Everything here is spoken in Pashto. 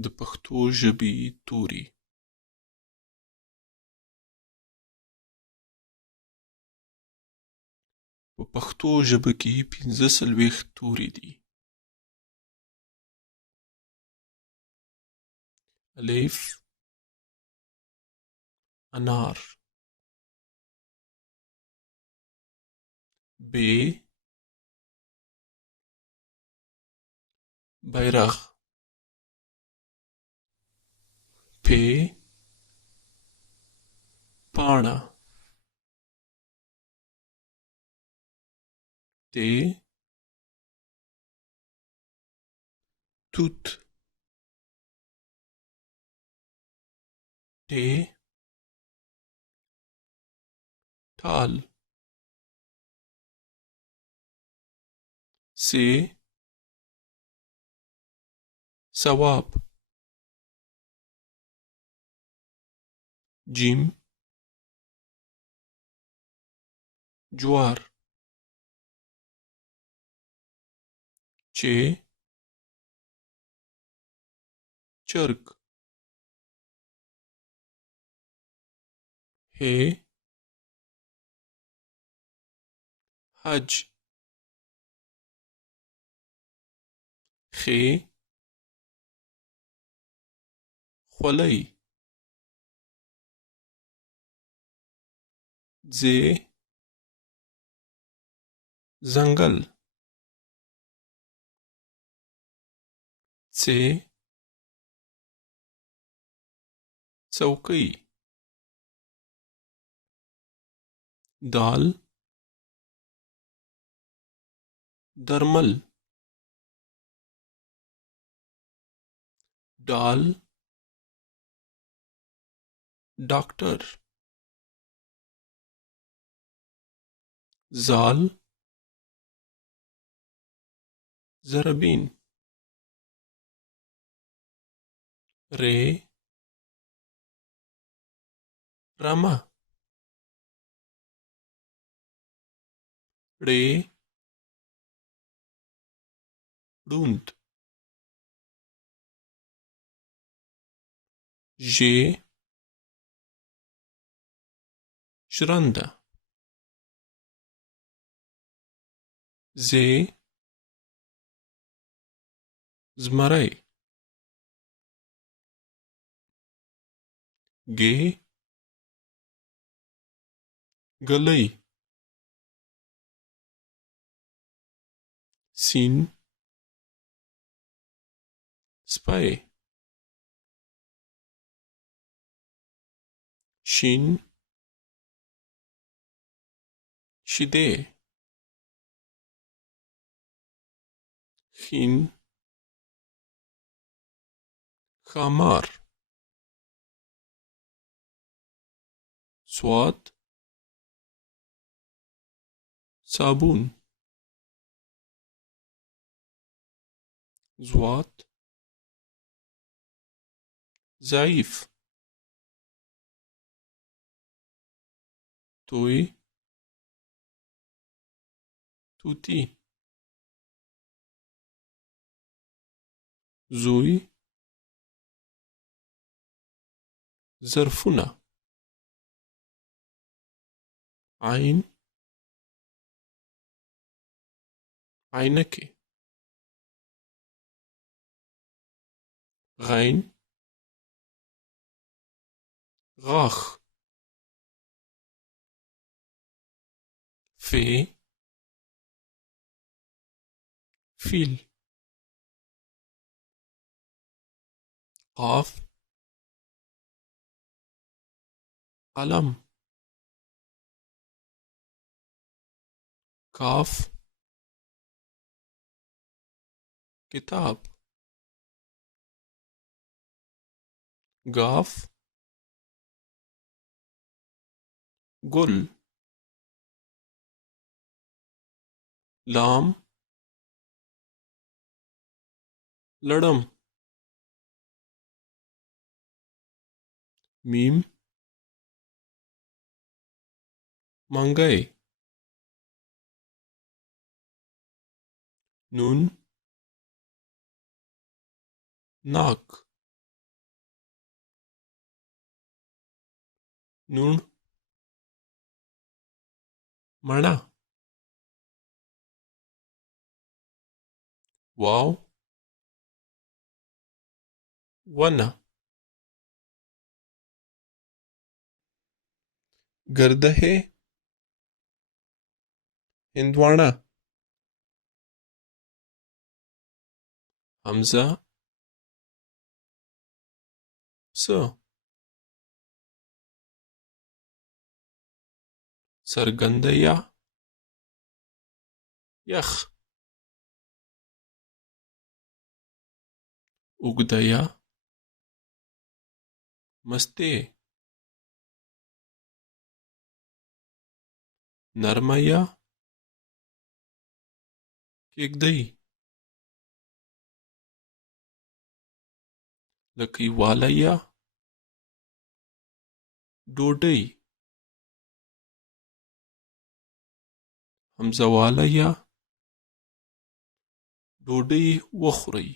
د پښتو ژبې توري: په پښتو ژبه کې 45 توري دي. الف انار، ب بیرغ، پ پاڼه، ت توت، ټ ټال، س ثواب، جیم جوار، چ چرګ، ه حج، خ خولۍ، ځ ځنګل، څ څوکۍ، دال درمل، ډال ډاکټر، زال زربین، ر رمه، ړ ړوند، ژ ژرنده، ز زمری، گ ګلۍ، سین سپی، شین شیدې، خین ښامار، سواد صابون، ضاد ضعیف، توی توتی، زوی ظرفونه، عین عینکې، غین غاښ، ف فیل، قاف قلم، کاف کتاب، گاف گل، لام لړم، میم منګی، نون ناک، نوڼ مڼه واو ونه ګردهې هندواڼه حمزه پسه څرګنده ی یخ اوږده ی مستې نرمه ی کېږدۍ لکۍ واله ی ډوډۍ حمزه واله ی ډوډۍ وخورئ